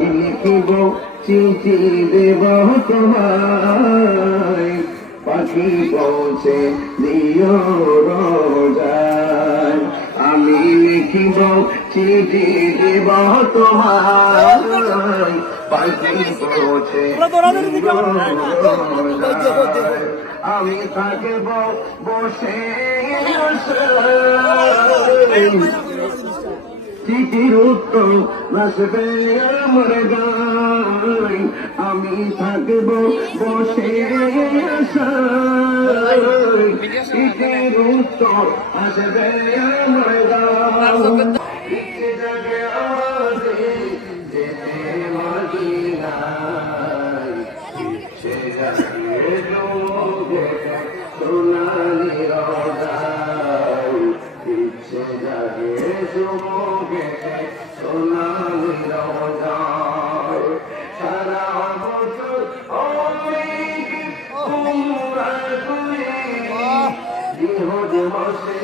লিখিব চিঠি দেব তোমায়, পাখি পৌঁছে দিও রোজায়। আমি লিখিব চিঠি দেব তোমায়, পাখি পৌঁছে দিও রোজায়। আমি থাকব বসে চিঠির উত্তর আসবে আমার গায়। আমি থাকব বসে চিঠির উত্তর আসবে আমার গায়। ইচ্ছে জাগে আমাদের যেতে মদিনায়, ইচ্ছে জাগে যোগে সোনালি রোজায়, ইচ্ছে জাগে যোগে সোনালি রোজায়। সারা বছর অনেক উমরা করি, জিহদ মাসে